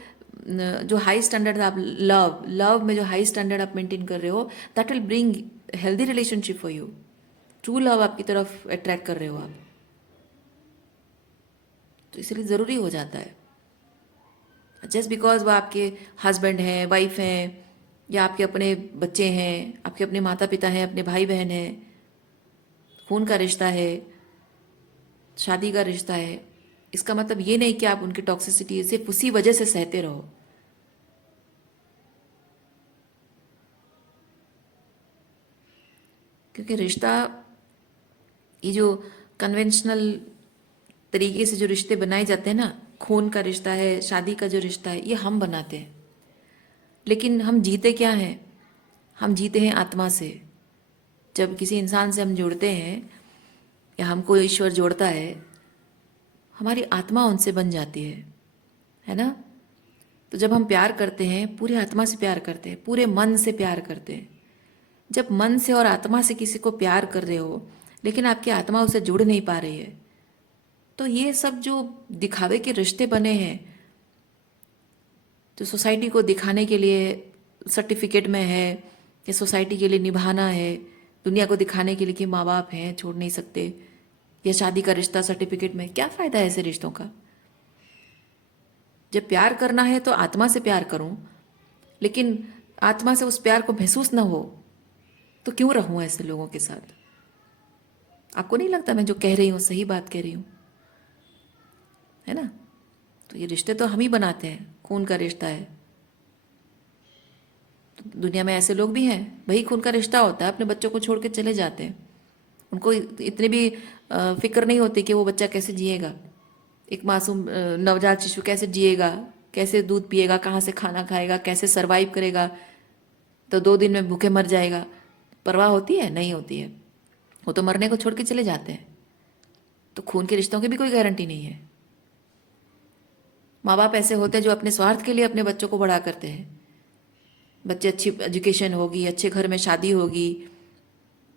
जो हाई स्टैंडर्ड आप लव लव में जो हाई स्टैंडर्ड आप मेंटेन कर रहे हो, that will bring healthy relationship for you. True love आपकी तरफ अट्रैक्ट कर रहे हो आप, तो इसलिए ज़रूरी हो जाता है। जस्ट बिकॉज वो आपके हस्बैंड हैं, वाइफ हैं, या आपके अपने बच्चे हैं, आपके अपने माता पिता हैं, अपने भाई बहन हैं, खून का रिश्ता है, शादी का रिश्ता है, इसका मतलब ये नहीं कि आप उनकी टॉक्सिसिटी सिर्फ उसी वजह से सहते रहो। क्योंकि रिश्ता, ये जो कन्वेंशनल तरीके से जो रिश्ते बनाए जाते हैं ना, खून का रिश्ता है, शादी का जो रिश्ता है, ये हम बनाते हैं। लेकिन हम जीते क्या हैं? हम जीते हैं आत्मा से। जब किसी इंसान से हम जुड़ते हैं या हमको ईश्वर जोड़ता है, हमारी आत्मा उनसे बन जाती है ना। तो जब हम प्यार करते हैं, पूरी आत्मा से प्यार करते हैं, पूरे मन से प्यार करते हैं। जब मन से और आत्मा से किसी को प्यार कर रहे हो लेकिन आपकी आत्मा उससे जुड़ नहीं पा रही है, तो ये सब जो दिखावे के रिश्ते बने हैं, जो सोसाइटी को दिखाने के लिए सर्टिफिकेट में है, या सोसाइटी के लिए निभाना है, दुनिया को दिखाने के लिए कि माँ बाप हैं छोड़ नहीं सकते, या शादी का रिश्ता सर्टिफिकेट में, क्या फ़ायदा है ऐसे रिश्तों का। जब प्यार करना है तो आत्मा से प्यार करूं, लेकिन आत्मा से उस प्यार को महसूस ना हो तो क्यों रहूं ऐसे लोगों के साथ। आपको नहीं लगता मैं जो कह रही हूँ सही बात कह रही हूँ, है ना। तो ये रिश्ते तो हम ही बनाते हैं, खून का रिश्ता है। तो दुनिया में ऐसे लोग भी हैं, वही खून का रिश्ता होता है, अपने बच्चों को छोड़ के चले जाते हैं। उनको इतनी भी फिक्र नहीं होती कि वो बच्चा कैसे जिएगा, एक मासूम नवजात शिशु कैसे जिएगा, कैसे दूध पिएगा, कहाँ से खाना खाएगा, कैसे सरवाइव करेगा, तो 2 दिन में भूखे मर जाएगा। परवाह होती है? नहीं होती है। वो तो मरने को छोड़ के चले जाते हैं। तो खून के रिश्तों की भी कोई गारंटी नहीं है। माँ बाप ऐसे होते हैं जो अपने स्वार्थ के लिए अपने बच्चों को बड़ा करते हैं। बच्चे अच्छी एजुकेशन होगी, अच्छे घर में शादी होगी,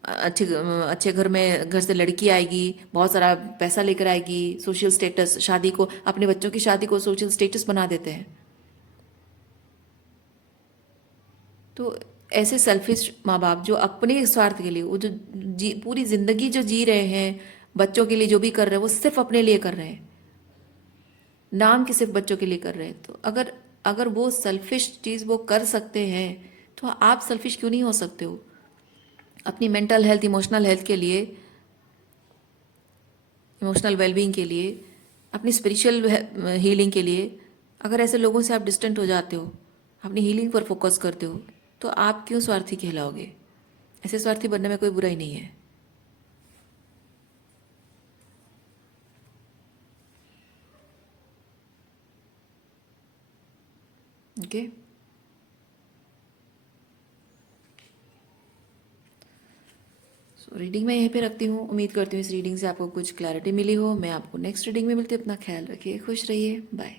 अच्छे घर से लड़की आएगी, बहुत सारा पैसा लेकर आएगी, सोशल स्टेटस, शादी को, अपने बच्चों की शादी को सोशल स्टेटस बना देते हैं। तो ऐसे सेल्फिश माँ बाप जो अपने स्वार्थ के लिए, वो जो पूरी जिंदगी जो जी रहे हैं, बच्चों के लिए जो भी कर रहे हैं वो सिर्फ अपने लिए कर रहे हैं, नाम के सिर्फ बच्चों के लिए कर रहे हैं। तो अगर अगर वो सेल्फिश चीज़ वो कर सकते हैं तो आप सेल्फिश क्यों नहीं हो सकते हो। अपनी मेंटल हेल्थ, इमोशनल हेल्थ के लिए, इमोशनल वेलबींग के लिए, अपनी स्पिरिचुअल हीलिंग के लिए, अगर ऐसे लोगों से आप डिस्टेंट हो जाते हो, अपनी हीलिंग पर फोकस करते हो, तो आप क्यों स्वार्थी कहलाओगे। ऐसे स्वार्थी बनने में कोई बुराई नहीं है। ओके, सो रीडिंग मैं यहीं पे रखती हूँ। उम्मीद करती हूँ इस रीडिंग से आपको कुछ क्लैरिटी मिली हो। मैं आपको नेक्स्ट रीडिंग में मिलती हूँ। अपना ख्याल रखिए, खुश रहिए, बाय।